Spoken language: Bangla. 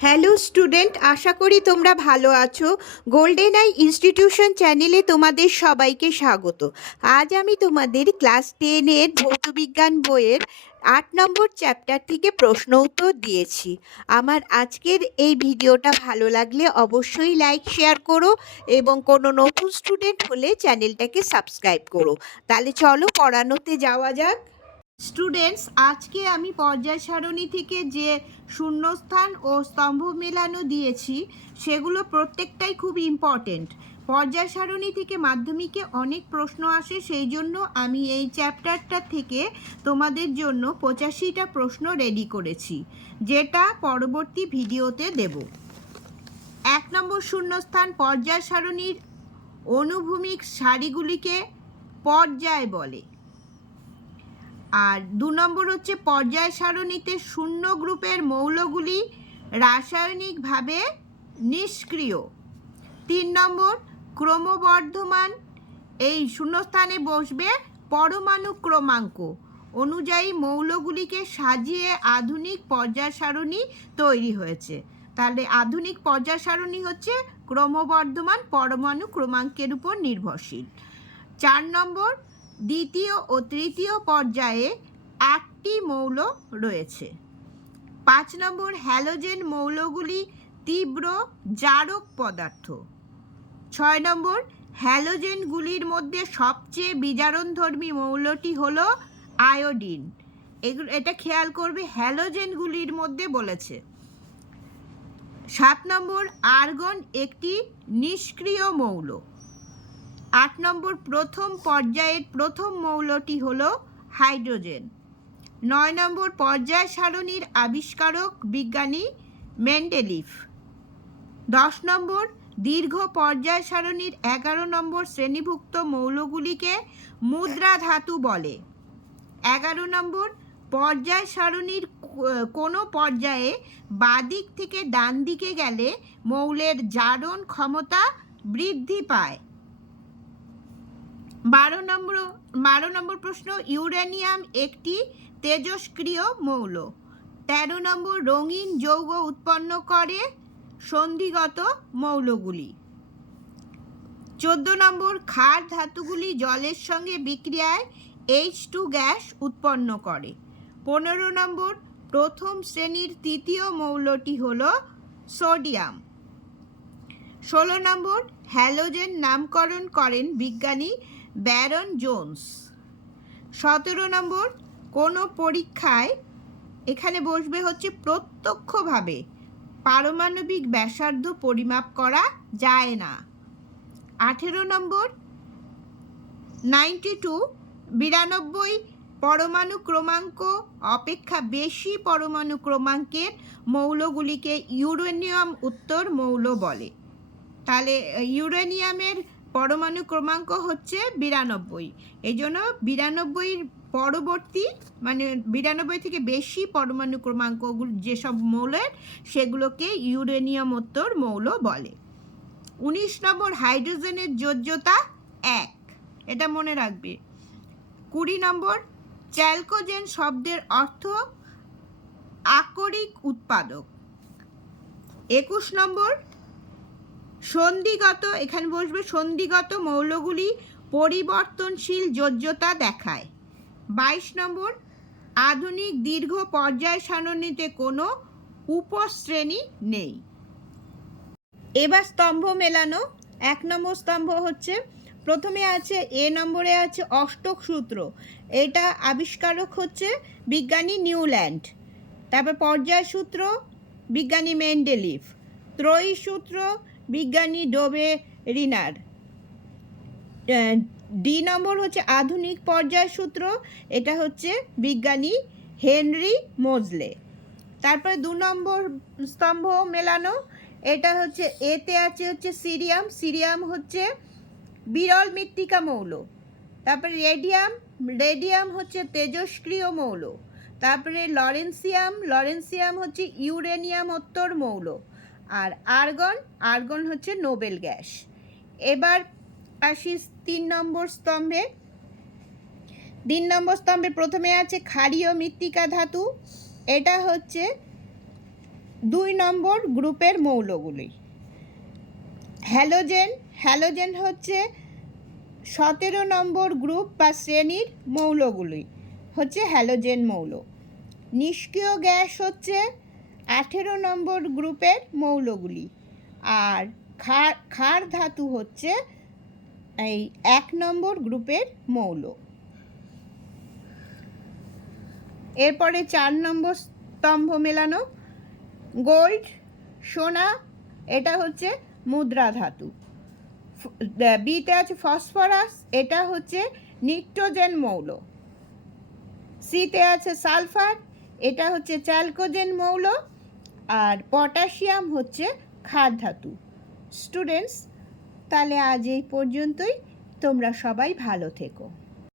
হ্যালো স্টুডেন্ট, আশা করি তোমরা ভালো আছো। গোল্ডেন আই ইনস্টিটিউশন চ্যানেলে তোমাদের সবাইকে স্বাগত। আজ আমি তোমাদের ক্লাস 10-এর ভৌতবিজ্ঞান বইয়ের 8 নম্বর চ্যাপ্টার থেকে প্রশ্ন উত্তর দিয়েছি। আমার আজকের এই ভিডিওটা ভালো লাগলে অবশ্যই লাইক শেয়ার করো এবং কোনো নতুন স্টুডেন্ট হলে চ্যানেলটাকে সাবস্ক্রাইব করো। তাহলে চলো পড়ানোতে যাওয়া যাক। স্টুডেন্টস, আজকে আমি পর্যায় সারণী থেকে যে শূন্যস্থান ও স্তম্ভ মেলানো দিয়েছি সেগুলো প্রত্যেকটাই খুব ইম্পর্টেন্ট। পর্যায় সারণী থেকে মাধ্যমিকে অনেক প্রশ্ন আসে, সেই জন্য আমি এই চ্যাপ্টারটা থেকে তোমাদের জন্য 85টা প্রশ্ন রেডি করেছি, যেটা পরবর্তী ভিডিওতে দেব। 1 নম্বর শূন্যস্থান, পর্যায় সারণীর অনুভূমিক সারিগুলিকে পর্যায় বলে। আর 2 নম্বর হচ্ছে পর্যায় সারণীতে শূন্য গ্রুপের মৌলগুলি রাসায়নিকভাবে নিষ্ক্রিয়। 3 নম্বর ক্রমবর্ধমান, এই শূন্যস্থানে বসবে পরমাণু ক্রমাঙ্ক অনুযায়ী মৌলগুলিকে সাজিয়ে আধুনিক পর্যায় সারণী তৈরি হয়েছে। তাহলে আধুনিক পর্যায় সারণী হচ্ছে ক্রমবর্ধমান পরমাণু ক্রমাঙ্কের উপর নির্ভরশীল। 4 নম্বর দ্বিতীয় ও তৃতীয় পর্যায়ে 8টি মৌল রয়েছে। 5 নম্বর হ্যালোজেন মৌলগুলি তীব্র জারক পদার্থ। 6 নম্বর হ্যালোজেনগুলির মধ্যে সবচেয়ে বিজারণধর্মী মৌলটি হলো আয়োডিন। এটা খেয়াল করবে, হ্যালোজেনগুলির মধ্যে বলেছে। 7 নম্বর আর্গন একটি নিষ্ক্রিয় মৌল। 8 নম্বর প্রথম পর্যায়ের প্রথম মৌলটি হলো হাইড্রোজেন। 9 নম্বর পর্যায় সারণীর আবিষ্কারক বিজ্ঞানী মেন্ডেলিফ। 10 নম্বর দীর্ঘ পর্যায় সারণীর 11 নম্বর শ্রেণীভুক্ত মৌলগুলিকে মুদ্রা ধাতু বলে। 11 নম্বর পর্যায় সারণীর কোনো পর্যায়ে বাদিক থেকে ডান দিকে গেলে মৌলের জারণ ক্ষমতা বৃদ্ধি পায়। 12 নম্বর প্রশ্ন, ইউরেনিয়াম একটি তেজস্ক্রিয় মৌল। 13 নম্বর রঙিন যৌগ উৎপন্ন করে সন্ধিগত মৌলগুলি। 14 নম্বর ক্ষার ধাতুগুলি জলের সঙ্গে বিক্রিয়ায় H2 গ্যাস উৎপন্ন করে। 15 নম্বর প্রথম শ্রেণীর তৃতীয় মৌলটি হলো সোডিয়াম। 16 নম্বর হ্যালোজেন নামকরণ করেন বিজ্ঞানী ব্যারন জোন্স। 17 নম্বর কোনো পরীক্ষায়, এখানে বসবে হচ্ছে প্রত্যক্ষভাবে পারমাণবিক ব্যাসার্ধ পরিমাপ করা যায় না। 18 নম্বর 92 পরমাণু ক্রমাঙ্ক অপেক্ষা বেশি পরমাণু ক্রমাঙ্কের মৌলগুলিকে ইউরেনিয়াম উত্তর মৌল বলে। তাহলে ইউরেনিয়ামের পরমাণু ক্রমাঙ্ক হচ্ছে 92, এই জন্য 92 পরবর্তী, মানে 92 থেকে বেশি পরমাণু ক্রমাঙ্কগুলো যেসব মৌলের, সেগুলোকে ইউরেনিয়াম উত্তর মৌল বলে। 19 নম্বর হাইড্রোজেনের যোজ্যতা 1, এটা মনে রাখবে। 20 নম্বর চ্যালকোজেন শব্দের অর্থ আকরিক উৎপাদক। 21 নম্বর সন্ধিগত, এখানে বসবে সন্ধিগত মৌলগুলি পরিবর্তনশীল যোজ্যতা দেখায়। 22 নম্বর আধুনিক দীর্ঘ পর্যায় সারণীতে কোনো উপশ্রেণী নেই। এবার স্তম্ভ মেলানো। 1 নম্বর স্তম্ভ হচ্ছে, প্রথমে আছে এ নম্বরে আছে অষ্টক সূত্র, এটা আবিষ্কারক হচ্ছে বিজ্ঞানী নিউল্যান্ড। তারপর পর্যায় সূত্র বিজ্ঞানী মেন্ডেলিফ। ত্রয়ী সূত্র বিজ্ঞানী ডোবে রিনার। ডি নম্বর হচ্ছে আধুনিক পর্যায় সূত্র, এটা হচ্ছে বিজ্ঞানী হেনরি মোজলে। তারপরে 2 নম্বর স্তম্ভ মেলানো, এটা হচ্ছে এতে আছে হচ্ছে সিরিয়াম। সিরিয়াম হচ্ছে বিরল মৃত্তিকা মৌল। তারপরে রেডিয়াম হচ্ছে তেজস্ক্রিয় মৌল। তারপরে লরেন্সিয়াম হচ্ছে ইউরেনিয়াম উত্তর মৌল। আর আর্গন হচ্ছে নোবেল গ্যাস। এবার আসি 3 নম্বর স্তম্ভে। 3 নম্বর স্তম্ভে প্রথমে আছে ক্ষারীয় মৃত্তিকা ধাতু, এটা হচ্ছে 2 নম্বর গ্রুপের মৌলগুলি। হ্যালোজেন, হ্যালোজেন হচ্ছে 17 নম্বর গ্রুপ বা শ্রেণীর মৌলগুলি হচ্ছে হ্যালোজেন মৌল। নিষ্ক্রিয় গ্যাস হচ্ছে 18 নম্বর গ্রুপের মৌলগুলি। আর ক্ষার ধাতু হচ্ছে এই 1 নম্বর গ্রুপের মৌল। এরপরে 4 নম্বর স্তম্ভ মেলানো। গোল্ড, সোনা, এটা হচ্ছে মুদ্রা ধাতু। বিতে আছে ফসফরাস, এটা হচ্ছে নিট্রোজেন মৌল। সিতে আছে সালফার, এটা হচ্ছে চ্যালকোজেন মৌল। আর পটাশিয়াম হচ্ছে ক্ষার ধাতু। স্টুডেন্টস, তাহলে আজ এই পর্যন্তই। তোমরা সবাই ভালো থেকো।